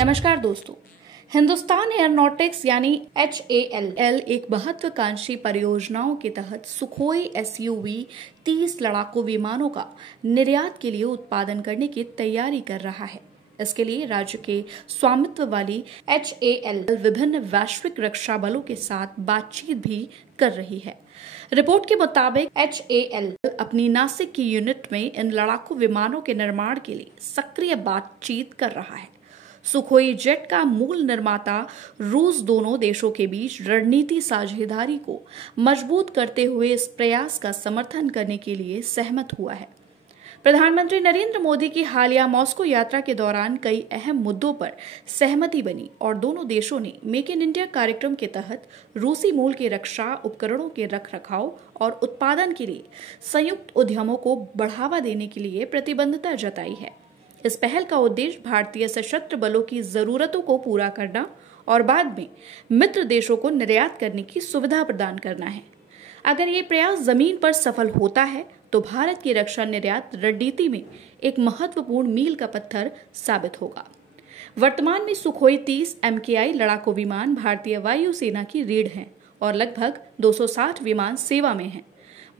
नमस्कार दोस्तों। हिंदुस्तान एयरोनॉटिक्स यानी HAL एक महत्वाकांक्षी परियोजनाओं के तहत सुखोई SUV 30 लड़ाकू विमानों का निर्यात के लिए उत्पादन करने की तैयारी कर रहा है। इसके लिए राज्य के स्वामित्व वाली HAL विभिन्न वैश्विक रक्षा बलों के साथ बातचीत भी कर रही है। रिपोर्ट के मुताबिक HAL अपनी नासिक की यूनिट में इन लड़ाकू विमानों के निर्माण के लिए सक्रिय बातचीत कर रहा है। सुखोई जेट का मूल निर्माता रूस दोनों देशों के बीच रणनीति साझेदारी को मजबूत करते हुए इस प्रयास का समर्थन करने के लिए सहमत हुआ है। प्रधानमंत्री नरेंद्र मोदी की हालिया मॉस्को यात्रा के दौरान कई अहम मुद्दों पर सहमति बनी और दोनों देशों ने मेक इन इंडिया कार्यक्रम के तहत रूसी मूल के रक्षा उपकरणों के रखरखाव और उत्पादन के लिए संयुक्त उद्यमों को बढ़ावा देने के लिए प्रतिबद्धता जताई है। इस पहल का उद्देश्य भारतीय सशस्त्र बलों की जरूरतों को पूरा करना और बाद में मित्र देशों को निर्यात करने की सुविधा प्रदान करना है। अगर ये प्रयास जमीन पर सफल होता है तो भारत की रक्षा निर्यात रणनीति में एक महत्वपूर्ण मील का पत्थर साबित होगा। वर्तमान में सुखोई 30 MKI लड़ाकू विमान भारतीय वायुसेना की रीढ़ हैं और लगभग 260 विमान सेवा में हैं।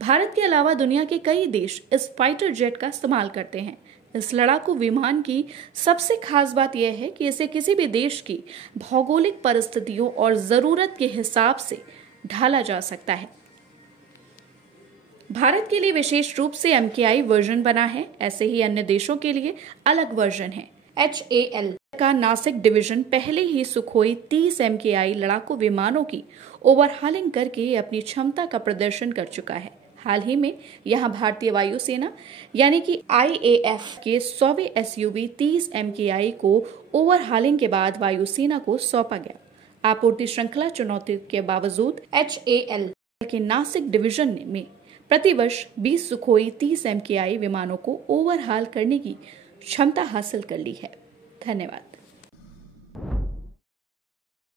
भारत के अलावा दुनिया के कई देश इस फाइटर जेट का इस्तेमाल करते हैं। इस लड़ाकू विमान की सबसे खास बात यह है कि इसे किसी भी देश की भौगोलिक परिस्थितियों और जरूरत के हिसाब से ढाला जा सकता है। भारत के लिए विशेष रूप से MKI वर्जन बना है, ऐसे ही अन्य देशों के लिए अलग वर्जन है। HAL का नासिक डिवीजन पहले ही सुखोई 30 MKI लड़ाकू विमानों की ओवरहालिंग करके अपनी क्षमता का प्रदर्शन कर चुका है। हाल ही में यहां भारतीय वायुसेना यानी कि IAF के 100वें SUV 30 MKI को ओवरहालिंग के बाद वायुसेना को सौंपा गया। आपूर्ति श्रृंखला चुनौती के बावजूद HAL के नासिक डिवीजन में प्रतिवर्ष 20 सुखोई 30 MKI विमानों को ओवरहाल करने की क्षमता हासिल कर ली है। धन्यवाद।